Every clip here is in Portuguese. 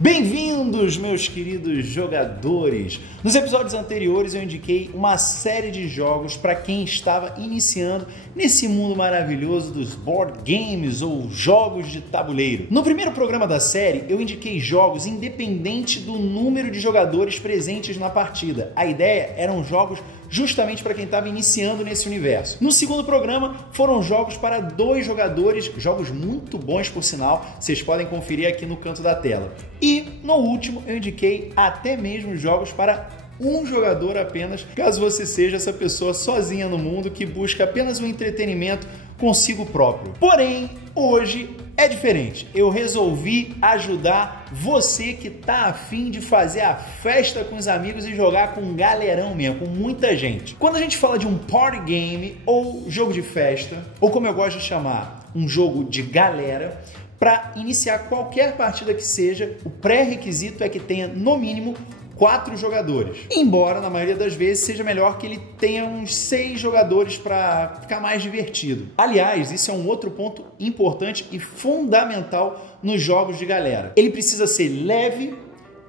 Bem-vindos, meus queridos jogadores! Nos episódios anteriores eu indiquei uma série de jogos para quem estava iniciando nesse mundo maravilhoso dos board games ou jogos de tabuleiro. No primeiro programa da série eu indiquei jogos independente do número de jogadores presentes na partida. A ideia eram jogos justamente para quem estava iniciando nesse universo. No segundo programa foram jogos para 2 jogadores, jogos muito bons por sinal, vocês podem conferir aqui no canto da tela. E no último eu indiquei até mesmo jogos para 1 jogador apenas, caso você seja essa pessoa sozinha no mundo que busca apenas um entretenimento consigo próprio. Porém, hoje é diferente. Eu resolvi ajudar você que tá afim de fazer a festa com os amigos e jogar com um galerão mesmo, com muita gente. Quando a gente fala de um party game ou jogo de festa, ou como eu gosto de chamar, um jogo de galera, para iniciar qualquer partida que seja, o pré-requisito é que tenha no mínimo 4 jogadores. Embora, na maioria das vezes, seja melhor que ele tenha uns 6 jogadores para ficar mais divertido. Aliás, isso é um outro ponto importante e fundamental nos jogos de galera. Ele precisa ser leve,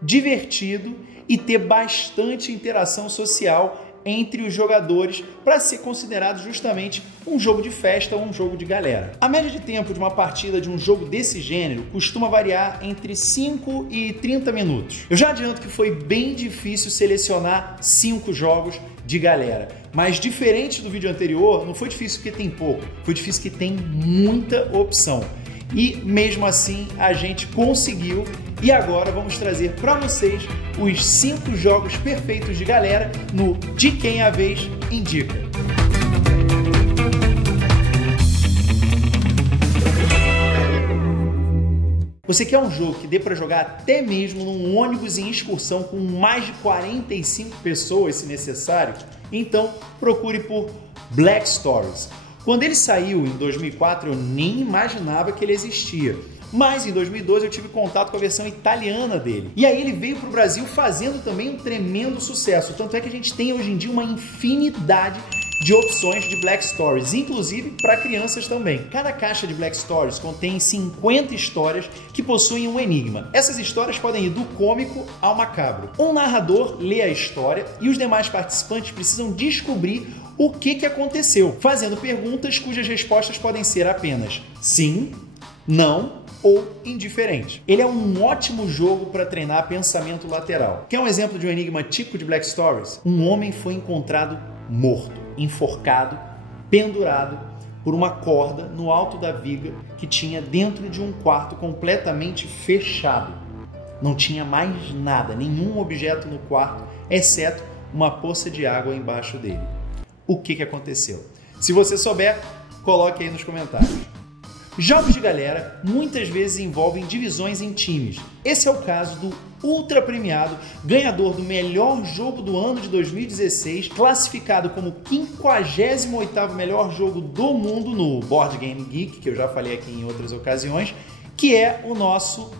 divertido e ter bastante interação social entre os jogadores para ser considerado justamente um jogo de festa ou um jogo de galera. A média de tempo de uma partida de um jogo desse gênero costuma variar entre 5 e 30 minutos. Eu já adianto que foi bem difícil selecionar 5 jogos de galera, mas diferente do vídeo anterior, não foi difícil porque tem pouco, foi difícil que tem muita opção. E mesmo assim a gente conseguiu, e agora vamos trazer para vocês os 5 jogos perfeitos de galera no De Quem a Vez Indica. Você quer um jogo que dê para jogar até mesmo num ônibus em excursão com mais de 45 pessoas, se necessário? Então procure por Black Stories. Quando ele saiu em 2004, eu nem imaginava que ele existia. Mas em 2012 eu tive contato com a versão italiana dele. E aí ele veio para o Brasil fazendo também um tremendo sucesso. Tanto é que a gente tem hoje em dia uma infinidade de opções de Black Stories, inclusive para crianças também. Cada caixa de Black Stories contém 50 histórias que possuem um enigma. Essas histórias podem ir do cômico ao macabro. Um narrador lê a história e os demais participantes precisam descobrir o que aconteceu, fazendo perguntas cujas respostas podem ser apenas sim, não ou indiferente. Ele é um ótimo jogo para treinar pensamento lateral. Quer um exemplo de um enigma típico de Black Stories? Um homem foi encontrado morto, enforcado, pendurado por uma corda no alto da viga que tinha dentro de um quarto completamente fechado. Não tinha mais nada, nenhum objeto no quarto, exceto uma poça de água embaixo dele. O que aconteceu? Se você souber, coloque aí nos comentários. Jogos de galera muitas vezes envolvem divisões em times. Esse é o caso do ultra premiado ganhador do melhor jogo do ano de 2016, classificado como 58º melhor jogo do mundo no Board Game Geek, que eu já falei aqui em outras ocasiões, que é o nosso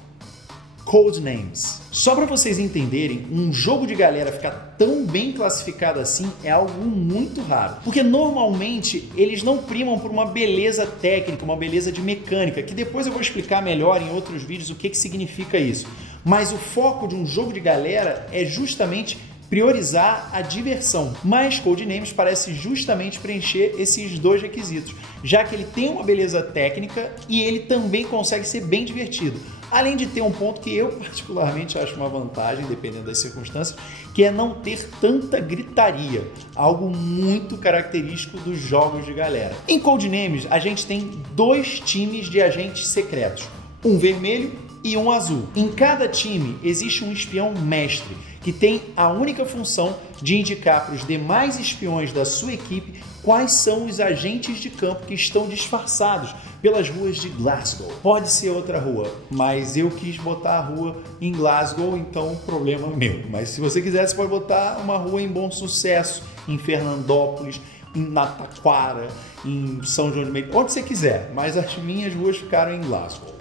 Codenames. Só para vocês entenderem, um jogo de galera ficar tão bem classificado assim é algo muito raro. Porque normalmente eles não primam por uma beleza técnica, uma beleza de mecânica, que depois eu vou explicar melhor em outros vídeos o que significa isso. Mas o foco de um jogo de galera é justamente priorizar a diversão. Mas Codenames parece justamente preencher esses 2 requisitos, já que ele tem uma beleza técnica e ele também consegue ser bem divertido. Além de ter um ponto que eu particularmente acho uma vantagem, dependendo das circunstâncias, que é não ter tanta gritaria, algo muito característico dos jogos de galera. Em Codenames, a gente tem 2 times de agentes secretos, um vermelho e um azul. Em cada time existe um espião mestre, que tem a única função de indicar para os demais espiões da sua equipe quais são os agentes de campo que estão disfarçados pelas ruas de Glasgow. Pode ser outra rua, mas eu quis botar a rua em Glasgow, então problema meu. Mas se você quiser, você pode botar uma rua em Bom Sucesso, em Fernandópolis, em Taquara, em São João de Meriti, onde você quiser, mas as minhas ruas ficaram em Glasgow.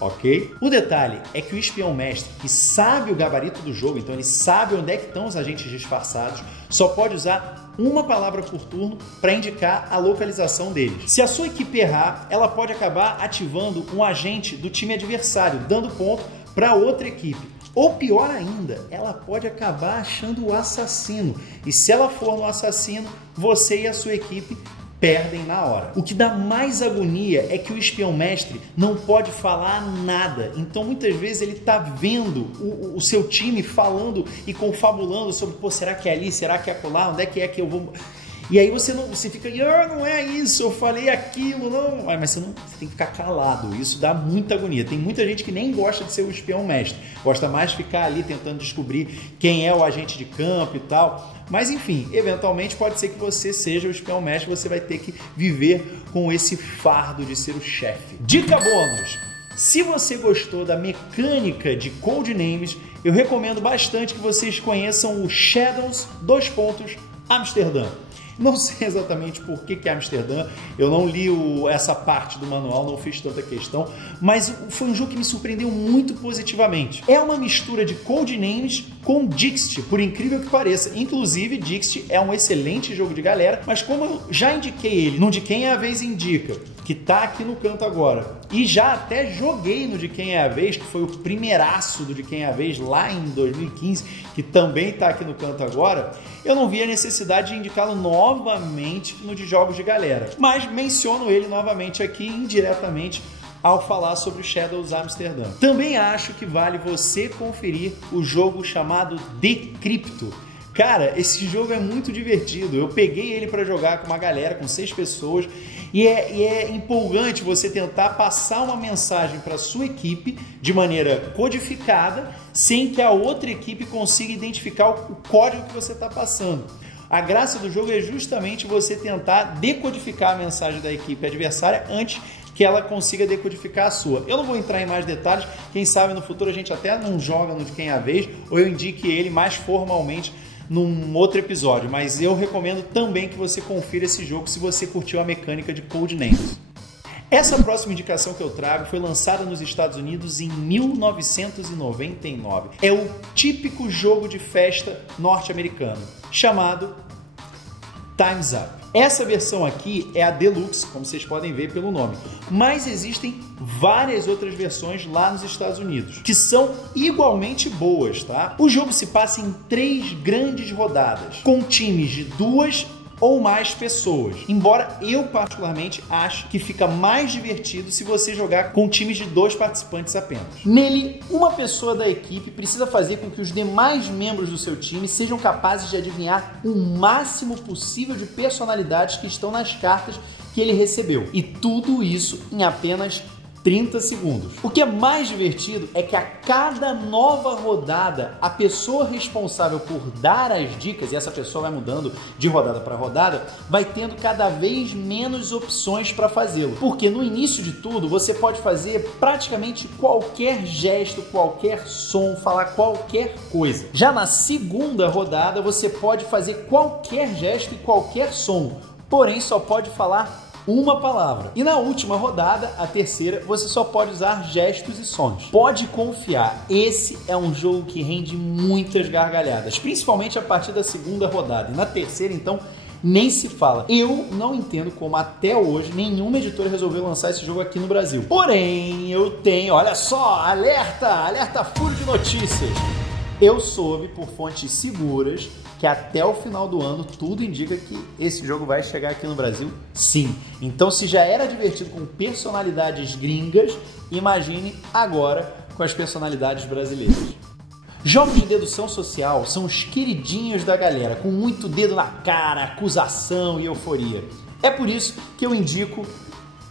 Ok? O detalhe é que o espião mestre, que sabe o gabarito do jogo, então ele sabe onde é que estão os agentes disfarçados, só pode usar uma palavra por turno para indicar a localização deles. Se a sua equipe errar, ela pode acabar ativando um agente do time adversário, dando ponto para outra equipe. Ou pior ainda, ela pode acabar achando o assassino. E se ela for no assassino, você e a sua equipe perdem na hora. O que dá mais agonia é que o espião-mestre não pode falar nada. Então, muitas vezes, ele tá vendo o seu time falando e confabulando sobre, pô, será que é ali? Será que é acolá? Onde é que eu vou... E aí você fica, não é isso, eu falei aquilo, não. Mas você tem que ficar calado, isso dá muita agonia. Tem muita gente que nem gosta de ser o espião-mestre, gosta mais de ficar ali tentando descobrir quem é o agente de campo e tal. Mas enfim, eventualmente pode ser que você seja o espião-mestre, você vai ter que viver com esse fardo de ser o chefe. Dica bônus! Se você gostou da mecânica de Codenames, eu recomendo bastante que vocês conheçam o Shadows Amsterdã. Não sei exatamente por que é Amsterdã, eu não li essa parte do manual, não fiz tanta questão, mas foi um jogo que me surpreendeu muito positivamente. É uma mistura de Codenames com Dixit, por incrível que pareça. Inclusive, Dixit é um excelente jogo de galera, mas como eu já indiquei ele no De Quem é a Vez Indica, que tá aqui no canto agora, e já até joguei no De Quem é a Vez, que foi o primeiraço do De Quem é a Vez lá em 2015, que também tá aqui no canto agora, eu não vi a necessidade de indicá-lo novamente no de Jogos de Galera, mas menciono ele novamente aqui indiretamente ao falar sobre o Shadows Amsterdã. Também acho que vale você conferir o jogo chamado Decrypto. Cara, esse jogo é muito divertido. Eu peguei ele para jogar com uma galera, com 6 pessoas, e é empolgante você tentar passar uma mensagem para sua equipe de maneira codificada, sem que a outra equipe consiga identificar o código que você está passando. A graça do jogo é justamente você tentar decodificar a mensagem da equipe adversária antes que ela consiga decodificar a sua. Eu não vou entrar em mais detalhes, quem sabe no futuro a gente até não joga no De Quem é a Vez, ou eu indique ele mais formalmente num outro episódio, mas eu recomendo também que você confira esse jogo se você curtiu a mecânica de Codenames. Essa próxima indicação que eu trago foi lançada nos Estados Unidos em 1999. É o típico jogo de festa norte-americano, chamado Time's Up. Essa versão aqui é a Deluxe, como vocês podem ver pelo nome, mas existem várias outras versões lá nos Estados Unidos, que são igualmente boas, tá? O jogo se passa em 3 grandes rodadas, com times de 2 ou mais pessoas, embora eu particularmente ache que fica mais divertido se você jogar com times de 2 participantes apenas. Nele, uma pessoa da equipe precisa fazer com que os demais membros do seu time sejam capazes de adivinhar o máximo possível de personalidades que estão nas cartas que ele recebeu, e tudo isso em apenas 30 segundos. O que é mais divertido é que a cada nova rodada, a pessoa responsável por dar as dicas, e essa pessoa vai mudando de rodada para rodada, vai tendo cada vez menos opções para fazê-lo. Porque no início de tudo, você pode fazer praticamente qualquer gesto, qualquer som, falar qualquer coisa. Já na segunda rodada, você pode fazer qualquer gesto e qualquer som, porém só pode falar uma palavra. E na última rodada, a terceira, você só pode usar gestos e sons. Pode confiar, esse é um jogo que rende muitas gargalhadas, principalmente a partir da segunda rodada. E na terceira, então, nem se fala. Eu não entendo como até hoje nenhuma editora resolveu lançar esse jogo aqui no Brasil. Porém, eu tenho, olha só, alerta furo de notícias. Eu soube por fontes seguras que até o final do ano tudo indica que esse jogo vai chegar aqui no Brasil, sim. Então, se já era divertido com personalidades gringas, imagine agora com as personalidades brasileiras. Jogos de dedução social são os queridinhos da galera, com muito dedo na cara, acusação e euforia. É por isso que eu indico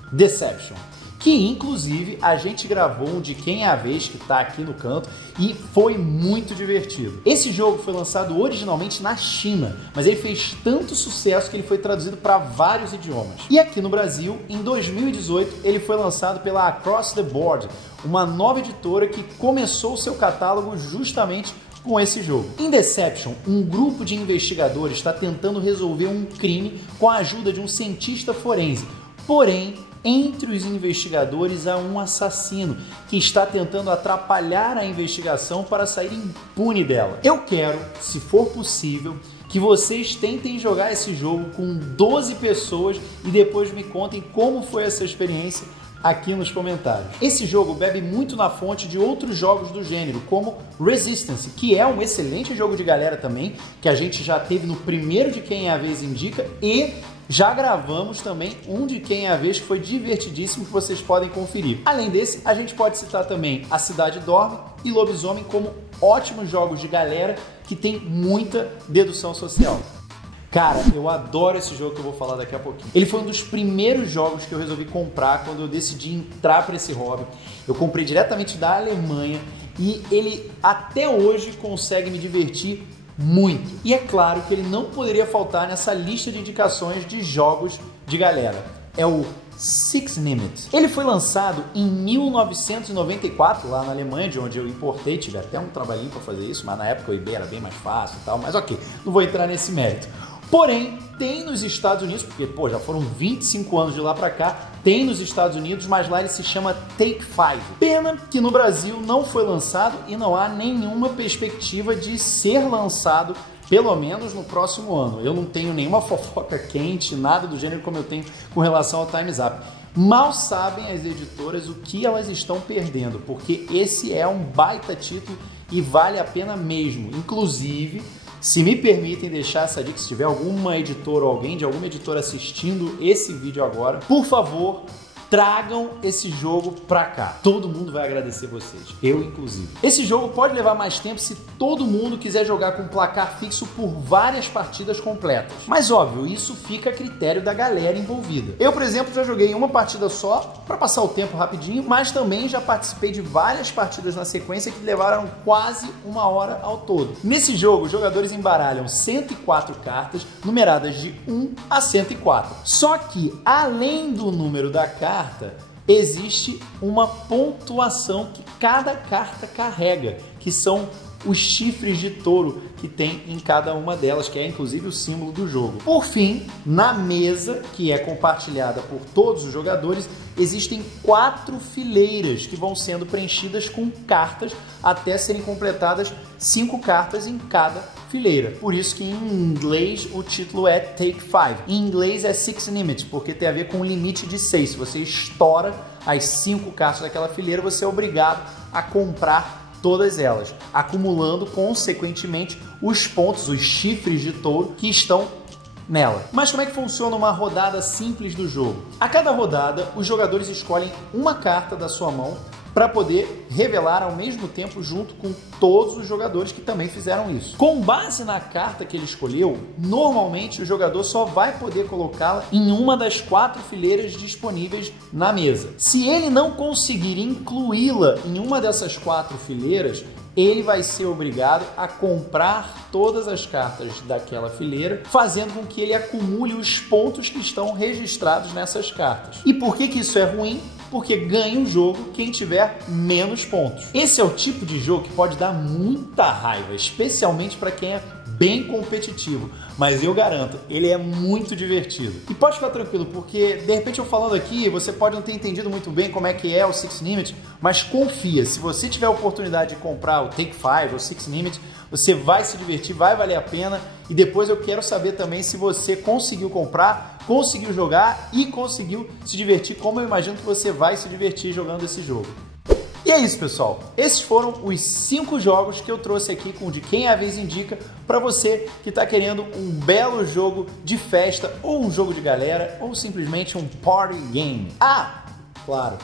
Deception, que inclusive a gente gravou um De Quem é a Vez, que está aqui no canto, e foi muito divertido. Esse jogo foi lançado originalmente na China, mas ele fez tanto sucesso que ele foi traduzido para vários idiomas. E aqui no Brasil, em 2018, ele foi lançado pela Across the Board, uma nova editora que começou o seu catálogo justamente com esse jogo. Em Deception, um grupo de investigadores está tentando resolver um crime com a ajuda de um cientista forense. Porém, entre os investigadores há um assassino que está tentando atrapalhar a investigação para sair impune dela. Eu quero, se for possível, que vocês tentem jogar esse jogo com 12 pessoas e depois me contem como foi essa experiência aqui nos comentários. Esse jogo bebe muito na fonte de outros jogos do gênero, como Resistance, que é um excelente jogo de galera também, que a gente já teve no primeiro de Quem é a Vez Indica, e já gravamos também um de Quem é a Vez que foi divertidíssimo, que vocês podem conferir. Além desse, a gente pode citar também A Cidade Dorme e Lobisomem como ótimos jogos de galera que tem muita dedução social. Cara, eu adoro esse jogo que eu vou falar daqui a pouquinho. Ele foi um dos primeiros jogos que eu resolvi comprar quando eu decidi entrar para esse hobby. Eu comprei diretamente da Alemanha e ele até hoje consegue me divertir muito. E é claro que ele não poderia faltar nessa lista de indicações de jogos de galera. É o Six Nimitz. Ele foi lançado em 1994 lá na Alemanha, de onde eu importei. Tive até um trabalhinho para fazer isso, mas na época o eBay era bem mais fácil e tal. Mas ok, não vou entrar nesse mérito. Porém, tem nos Estados Unidos, porque pô, já foram 25 anos de lá pra cá, tem nos Estados Unidos, mas lá ele se chama Take 5. Pena que no Brasil não foi lançado e não há nenhuma perspectiva de ser lançado, pelo menos no próximo ano. Eu não tenho nenhuma fofoca quente, nada do gênero como eu tenho com relação ao Time's Up. Mal sabem as editoras o que elas estão perdendo, porque esse é um baita título e vale a pena mesmo. Inclusive, se me permitem deixar essa dica, se tiver alguma editora ou alguém de alguma editora assistindo esse vídeo agora, por favor, tragam esse jogo pra cá. Todo mundo vai agradecer vocês, eu inclusive. Esse jogo pode levar mais tempo se todo mundo quiser jogar com placar fixo por várias partidas completas. Mas óbvio, isso fica a critério da galera envolvida. Eu, por exemplo, já joguei uma partida só pra passar o tempo rapidinho, mas também já participei de várias partidas na sequência que levaram quase 1 hora ao todo. Nesse jogo, os jogadores embaralham 104 cartas, numeradas de 1 a 104. Só que, além do número da carta, existe uma pontuação que cada carta carrega, que são os chifres de touro que tem em cada uma delas, que é inclusive o símbolo do jogo. Por fim, na mesa, que é compartilhada por todos os jogadores, existem 4 fileiras que vão sendo preenchidas com cartas até serem completadas 5 cartas em cada fileira. Por isso que em inglês o título é Take 5. Em inglês é Six Nimitz, porque tem a ver com o limite de 6. Se você estoura as 5 cartas daquela fileira, você é obrigado a comprar todas elas, acumulando consequentemente os pontos, os chifres de touro que estão nela. Mas como é que funciona uma rodada simples do jogo? A cada rodada, os jogadores escolhem uma carta da sua mão para poder revelar ao mesmo tempo junto com todos os jogadores que também fizeram isso. Com base na carta que ele escolheu, normalmente o jogador só vai poder colocá-la em uma das 4 fileiras disponíveis na mesa. Se ele não conseguir incluí-la em uma dessas 4 fileiras, ele vai ser obrigado a comprar todas as cartas daquela fileira, fazendo com que ele acumule os pontos que estão registrados nessas cartas. E por que isso é ruim? Porque ganha o jogo quem tiver menos pontos. Esse é o tipo de jogo que pode dar muita raiva, especialmente para quem é bem competitivo, mas eu garanto, ele é muito divertido. E pode ficar tranquilo, porque de repente eu falando aqui, você pode não ter entendido muito bem como é que é o Six Nimitz, mas confia, se você tiver a oportunidade de comprar o Take 5 ou Six Nimitz, você vai se divertir, vai valer a pena. E depois eu quero saber também se você conseguiu comprar, conseguiu jogar e conseguiu se divertir, como eu imagino que você vai se divertir jogando esse jogo. E é isso, pessoal. Esses foram os 5 jogos que eu trouxe aqui com o De Quem a Vez Indica para você que está querendo um belo jogo de festa, ou um jogo de galera, ou simplesmente um party game. Ah, claro,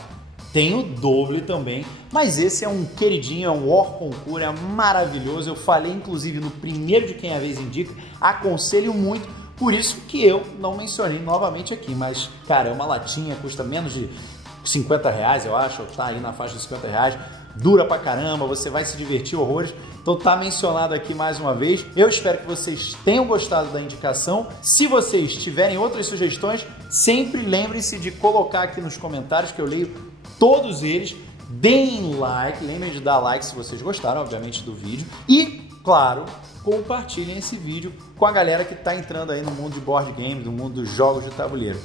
tem o Doble também, mas esse é um queridinho, é um War Concours, é maravilhoso. Eu falei inclusive no primeiro De Quem a Vez Indica, aconselho muito, por isso que eu não mencionei novamente aqui, mas cara, é uma latinha, custa menos de 50 reais, eu acho, tá aí na faixa de 50 reais, dura pra caramba, você vai se divertir horrores, então tá mencionado aqui mais uma vez. Eu espero que vocês tenham gostado da indicação. Se vocês tiverem outras sugestões, sempre lembrem-se de colocar aqui nos comentários, que eu leio todos eles. Deem like, lembrem de dar like se vocês gostaram, obviamente, do vídeo, e, claro, compartilhem esse vídeo com a galera que tá entrando aí no mundo de board games, no mundo dos jogos de tabuleiro.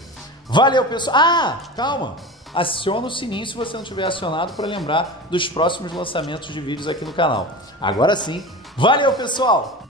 Valeu, pessoal! Ah, calma! Aciona o sininho se você não tiver acionado para lembrar dos próximos lançamentos de vídeos aqui no canal. Agora sim, valeu, pessoal!